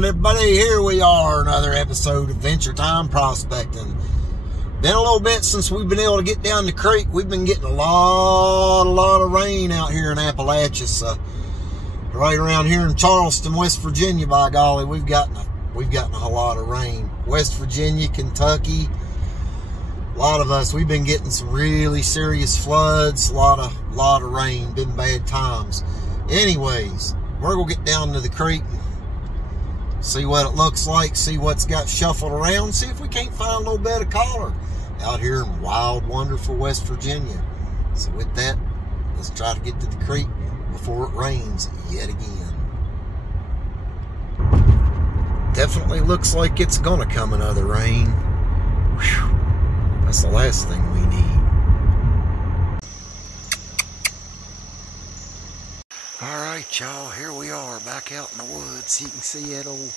on, everybody? Here we are, another episode of Adventure Time Prospecting. Been a little bit since we've been able to get down the creek. We've been getting a lot of rain out here in Appalachia. So right around here in Charleston, West Virginia, by golly, we've gotten a lot of rain. West Virginia, Kentucky, a lot of us, we've been getting some really serious floods. A lot of rain. Been bad times. Anyways, we're gonna get down to the creek, see what it looks like, see what's got shuffled around, see if we can't find a little bit of collar out here in wild, wonderful West Virginia. So with that, let's try to get to the creek before it rains yet again. Definitely looks like it's gonna come another rain. Whew. That's the last thing we need. Alright, y'all, here we are back out in the woods. You can see that old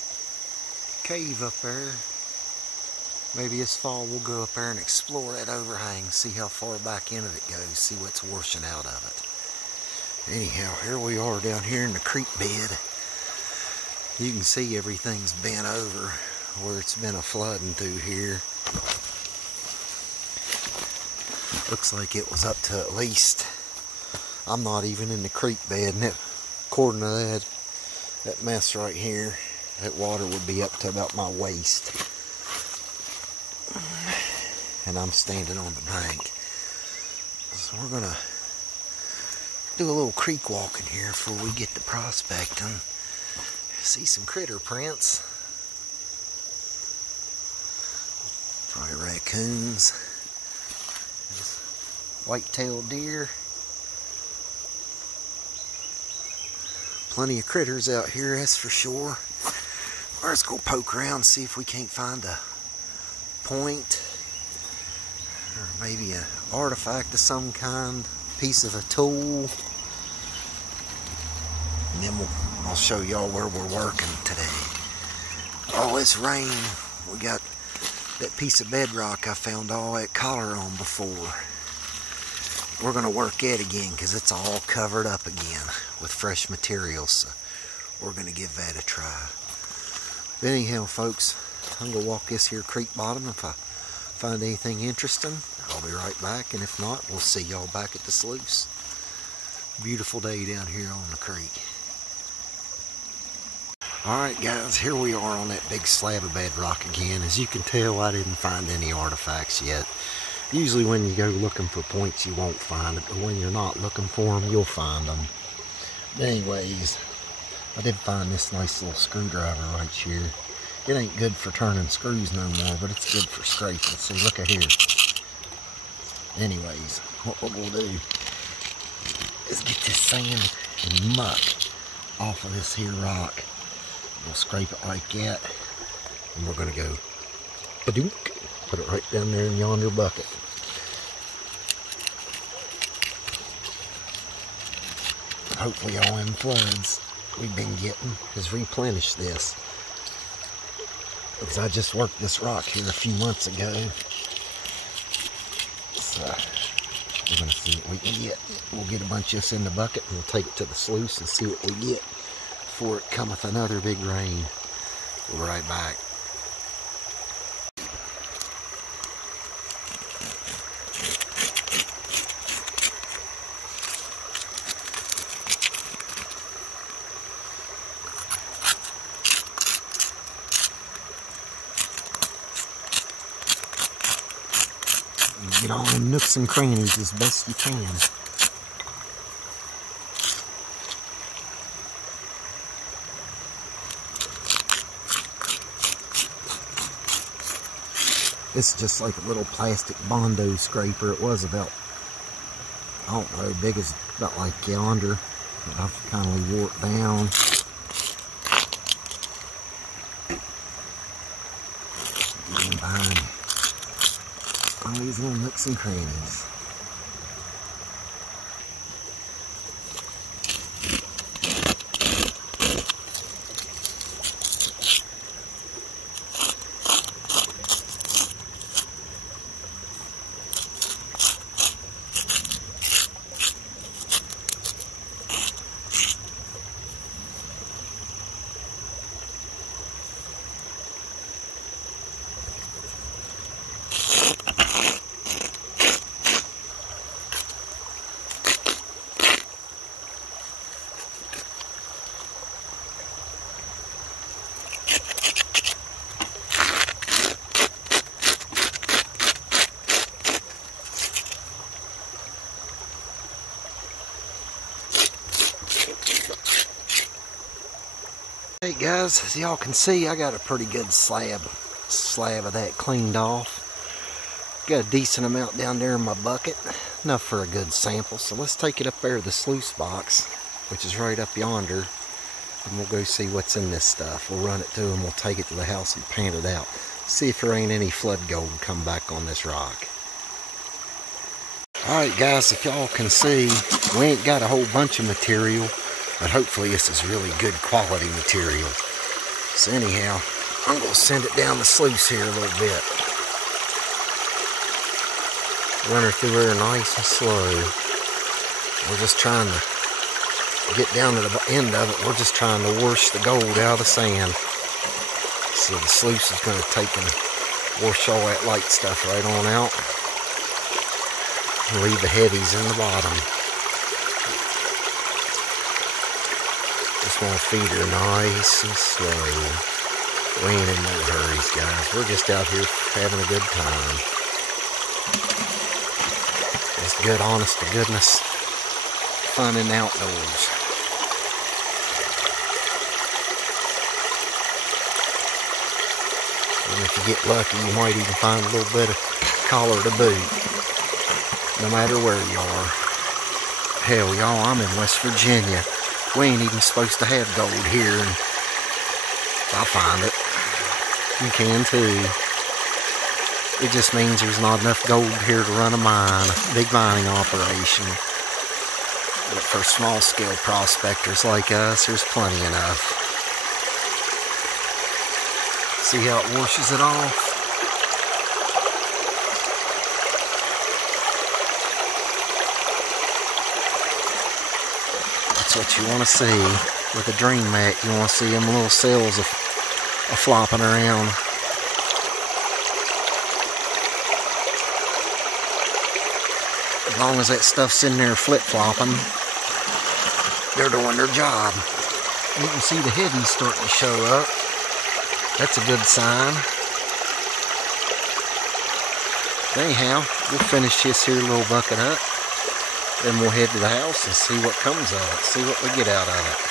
cave up there. Maybe this fall we'll go up there and explore that overhang, see how far back into it goes, see what's washing out of it. Anyhow, here we are down here in the creek bed. You can see everything's bent over where it's been a flooding through here. Looks like it was up to at least, I'm not even in the creek bed, and that, according to that mess right here, that water would be up to about my waist. And I'm standing on the bank. So we're gonna do a little creek walking here before we get to prospecting. See some critter prints. Probably raccoons. White-tailed deer. Plenty of critters out here, that's for sure. Let's go poke around, see if we can't find a point, or maybe an artifact of some kind, piece of a tool. And then I'll show y'all where we're working today. Oh, it's rain. We got that piece of bedrock I found all that collar on before. We're going to work it again because it's all covered up again with fresh materials. So we're going to give that a try. But anyhow, folks, I'm going to walk this here creek bottom. If I find anything interesting, I'll be right back. And if not, we'll see y'all back at the sluice. Beautiful day down here on the creek. Alright guys, here we are on that big slab of bedrock again. As you can tell, I didn't find any artifacts yet. Usually when you go looking for points, you won't find it, but when you're not looking for them, you'll find them. But anyways, I did find this nice little screwdriver right here. It ain't good for turning screws no more, but it's good for scraping. See, look at here. Anyways, what we're going to do is get this sand and muck off of this here rock. We'll scrape it like that, and we're going to go ba-doonk, put it right down there in yonder bucket. Hopefully all them floods we've been getting has replenished this. Because I just worked this rock here a few months ago. So we're going to see what we can get. We'll get a bunch of this in the bucket and we'll take it to the sluice and see what we get before it cometh another big rain. We'll be right back. Get all them nooks and crannies as best you can. It's just like a little plastic Bondo scraper. It was about, I don't know, big as about like yonder, but I've kind of wore it down. Getting behind all these little nooks and crannies. guys, as y'all can see, I got a pretty good slab of that cleaned off. Got a decent amount down there in my bucket, enough for a good sample. So let's take it up there to the sluice box, which is right up yonder, and we'll go see what's in this stuff. We'll run it to them, we'll take it to the house and pan it out. See if there ain't any flood gold come back on this rock. Alright guys, if y'all can see, we ain't got a whole bunch of material, but hopefully this is really good quality material. So anyhow, I'm going to send it down the sluice here a little bit. Run her through there nice and slow. We're just trying to get down to the end of it. We're just trying to wash the gold out of the sand. So the sluice is going to take and wash all that light stuff right on out. And leave the heavies in the bottom. Just want to feed her nice and slow. We ain't in no hurries, guys. We're just out here having a good time. Just good, honest to goodness fun in the outdoors. And if you get lucky, you might even find a little bit of collar to boot. No matter where you are. Hell, y'all, I'm in West Virginia. We ain't even supposed to have gold here, and I'll find it. You can too. It just means there's not enough gold here to run a mine, a big mining operation. But for small scale prospectors like us, there's plenty enough. See how it washes it off? That's what you want to see with a drain mat. You want to see them little cells of flopping around. As long as that stuff's in there flip-flopping, they're doing their job. You can see the heavies starting to show up. That's a good sign. Anyhow, we'll finish this here little bucket up. Then we'll head to the house and see what comes of it. See what we get out of it.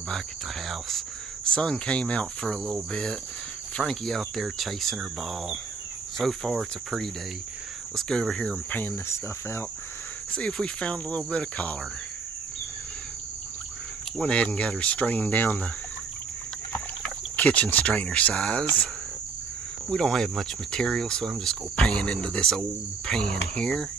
are back at the house. Sun came out for a little bit. Frankie out there chasing her ball. So far it's a pretty day. Let's go over here and pan this stuff out. See if we found a little bit of collar. Went ahead and got her strained down the kitchen strainer size. We don't have much material, so I'm just going to pan into this old pan here.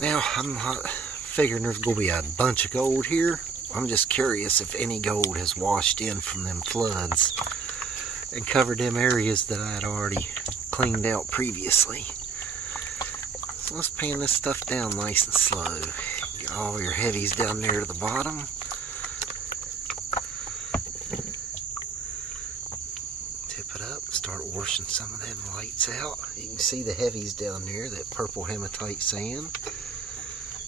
Now, I'm not figuring there's going to be a bunch of gold here. I'm just curious if any gold has washed in from them floods and covered them areas that I had already cleaned out previously. So let's pan this stuff down nice and slow. Get all your heavies down there to the bottom. Tip it up, start washing some of them lights out. You can see the heavies down there, that purple hematite sand.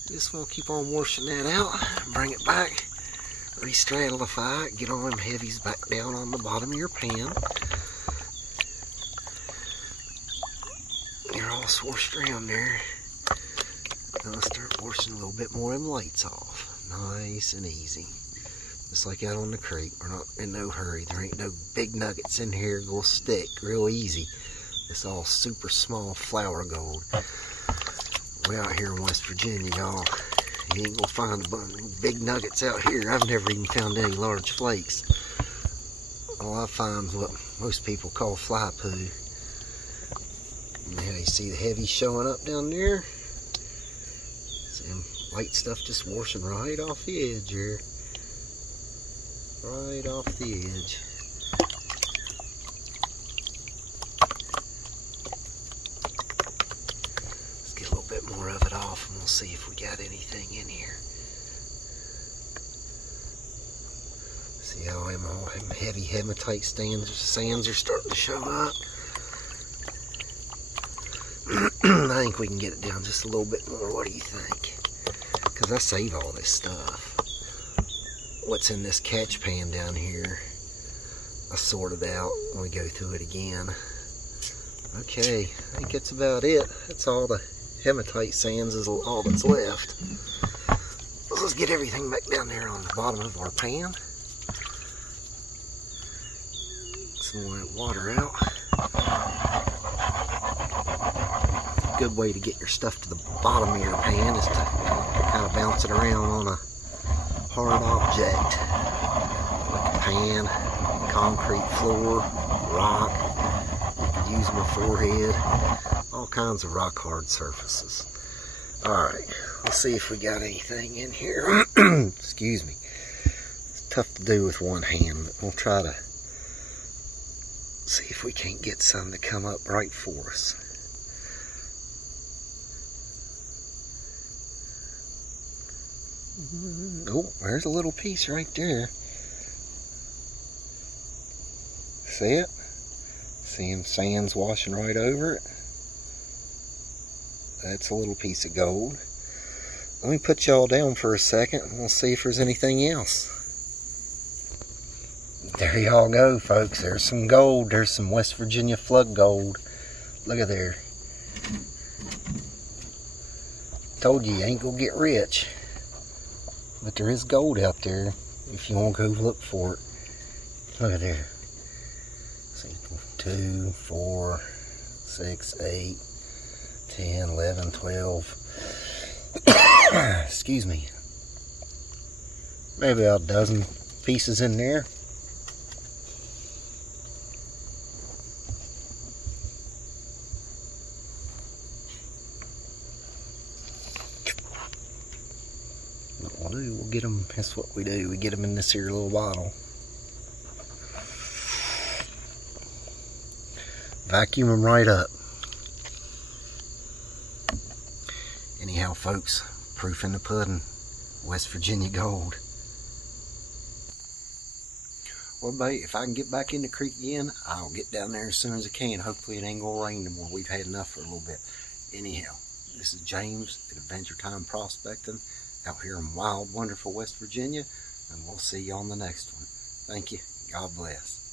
Just want to keep on washing that out. Bring it back, re-stratify it, get all them heavies back down on the bottom of your pan. You're all swashed around there. Now start washing a little bit more of them lights off. Nice and easy. Just like out on the creek. We're not in no hurry. There ain't no big nuggets in here. Gonna stick real easy. It's all super small flour gold. We're out here in West Virginia, y'all. You ain't gonna find a bunch of big nuggets out here. I've never even found any large flakes. All I find is what most people call fly poo. Now you see the heavy showing up down there. Some light stuff just washing right off the edge here. Right off the edge. Let's get a little bit more of it off and we'll see if we got anything in here. See how all them heavy hematite sands are starting to show up. I think we can get it down just a little bit more. What do you think? Because I save all this stuff. What's in this catch pan down here, I sort it out when we go through it again. Okay, I think that's about it. That's all the hematite sands is all that's left. Let's get everything back down there on the bottom of our pan. Some more water out. Good way to get your stuff to the bottom of your pan is to kind of bounce it around on a hard object, like a pan, concrete floor, rock. You could use my forehead, all kinds of rock hard surfaces. Alright, let's see if we got anything in here. Excuse me. It's tough to do with one hand, but we'll try to see if we can't get some to come up right for us. Oh, there's a little piece right there. See it? See them sands washing right over it? That's a little piece of gold. Let me put y'all down for a second and we'll see if there's anything else. There y'all go, folks. There's some gold. There's some West Virginia flood gold. Look at there. Told you ain't gonna get rich. But there is gold out there if you want to go look for it. Look at there. See, 2, 4, 6, 8, 10, 11, 12. Excuse me. Maybe about a dozen pieces in there. We'll get them, that's what we do, we get them in this here little bottle. Vacuum them right up. Anyhow, folks, proof in the pudding, West Virginia gold. Well, babe, if I can get back in the creek again, I'll get down there as soon as I can. Hopefully it ain't gonna rain no more. We've had enough for a little bit. Anyhow, this is James at Adventure Time Prospecting, out here in wild, wonderful West Virginia, and we'll see you on the next one. Thank you. God bless.